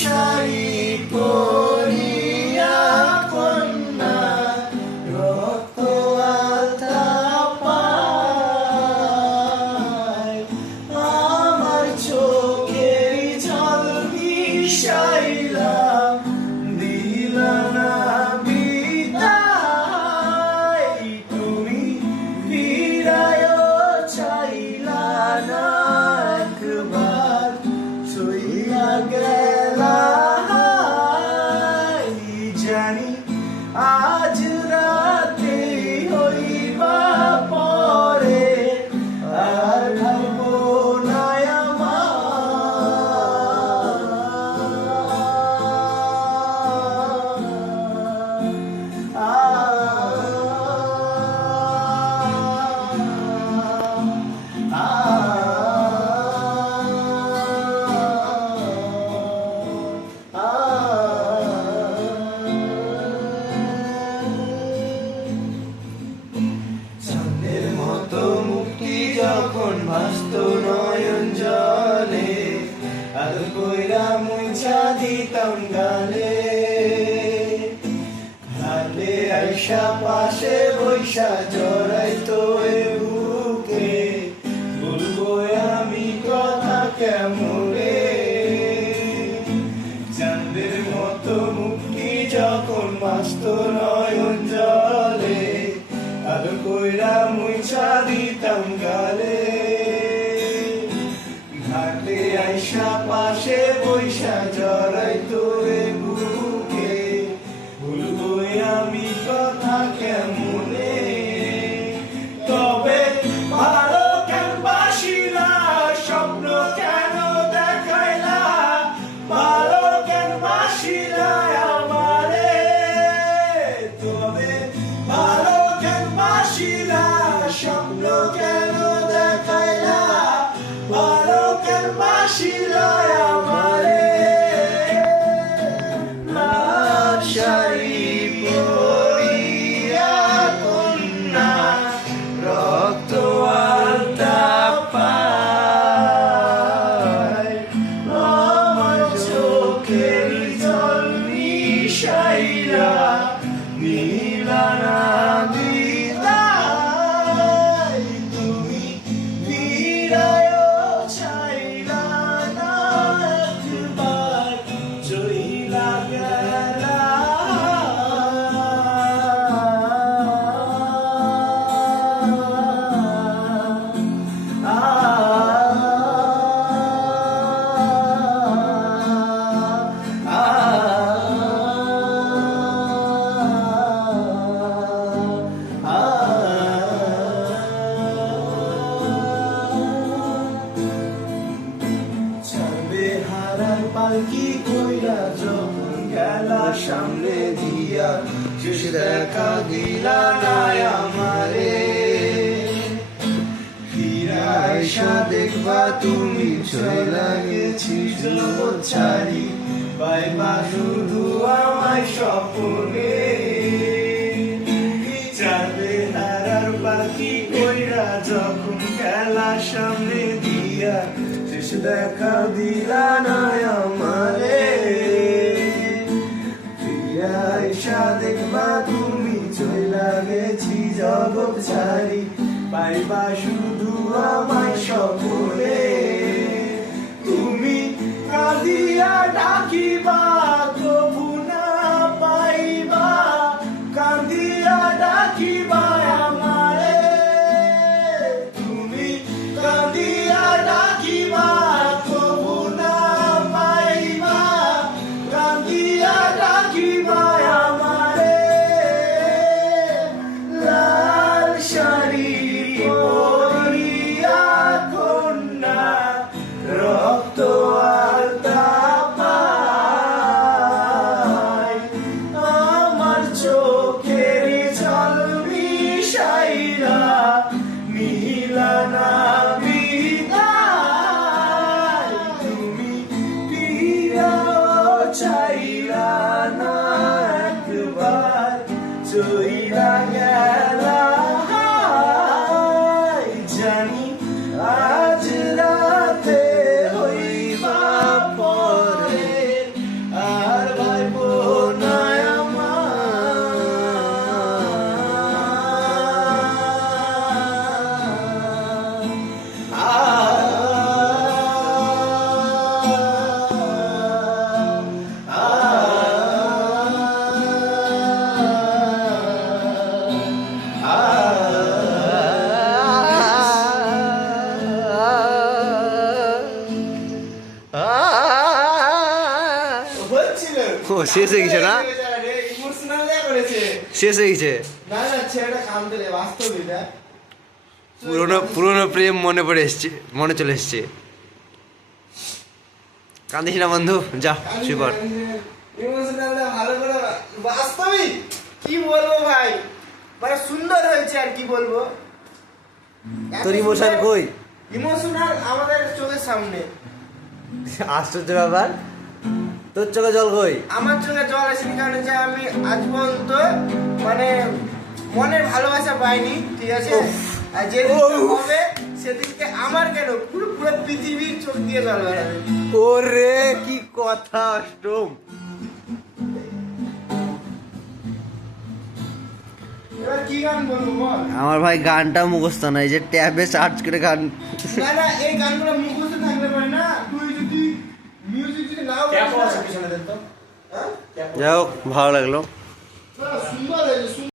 শাড়ি পরিয়া কন্যা রক্ত আলতা পায়, আমার চোখের জল মিশাইলা দিলা না বিদায়, তুমি ফিরায় চাইলা না একবার চইলা গেলা। জানি আজ রাতে হইবা পরে আর ভাইব না যখন ভাসত নয়ন জলে, আদর কইরা মুছা দিতাম গালে, হাতে আইসা পাশে বৈশা জড়াইতো এ বুকে, বলবো আমি কথা কেমনে। চাঁদের মতো মুক্তি যখন ভাসত নয়ন জলে, আদর কইরা মুছা দিতাম গালে, ঘাটে আইসা পাশে বৈশা জড়াইতো এ বুকে, ভুলবো আমি কথা কেমনে। তবে ভালো কেন বাসিলা, স্বপ্ন কেন দেখাইলা, ভালো কেন বাসিলা আমারে। তবে ভালো স্বপ্ন কেন দেখাইলা, ভালো কেন বাসিলা আমারে। লাল শাড়ি পরিয়া কন্যা রক্ত আলতা পায়, আমার চোখের জল মিশাইলা দিলা না বিদায়, তুমি ফিরায় চাইলা না একবার চইলা গেলা। পালকি কইরা যখন গেলা সামনে দিয়া, শেষ দেখা দিলা না আমারে। ফিরা আইসা দেখবা তুমি চইলা গেছি জগৎ ছাড়ি, পাইবা শুধু আমায় স্বপ্নে। চাঁদে হারার পালকি কইরা যখন গেলা সামনে দিয়া, শেষ দেখা দিলা না আমারে। ফিরে আইসা দেখবা তুমি চইলা গেছি জগৎ ছাড়ি, পাইবা শুধু আমায় স্বপ্নে। তুমি কাঁদিয়া ডাকিবা কবু না পাইবা, কাঁদিয়া ডাকিবা আমারে। তুমি কাঁদিয়া ডাকিবা কবু না পাইবা, কাঁদিয়া ডাকিবা আমারে। লাল শাড়ি পরিয়া কন্যা রক্ত আলতা পায়, নিহিলা না বিদায়, তুমি ফিরাও চাইলা না একবার, চইলা গেলা জানি আজ রাতে হইবা পরে আর ভাইবো না ও শেষ হয়ে গেছে না, শেষ হয়ে গেছে। পুরোনো প্রেম মনে পড়ে এসছে, মনে চলে এসছে। কাঁদিস না বন্ধু, যা শুয়ে পড়। বাস্তবিক কি বলবো ভাই, মানে সুন্দর হয়েছে আর কি বলবো। তোর ইমোশন কই? ইমোশনাল আমাদের চোখের সামনে। আশ্চর্য ব্যাপার, তোর চোখে জল কই? আমার চোখে জল আসেনি, কারণ হচ্ছে আমি আজ পর্যন্ত মানে মনের ভালোবাসা পাইনি, ঠিক আছে? আর যেদিন হবে সেদিনকে আমার কেন পুরো পুরো পৃথিবীর চোখ দিয়ে জল বেরোবে। ওরে কি কথা অষ্টম। এবার কি গান বলবো বল? আমার ভাই গানটা মুখস্থ না, এই যে ট্যাবে সার্চ করে গান। না না, এই গানগুলো মুখস্থ থাকলে পারে না, তুই যদি মিউজিক যদি নাও যাই হোক, ভালো লাগলো। সুন্দর হয়েছে।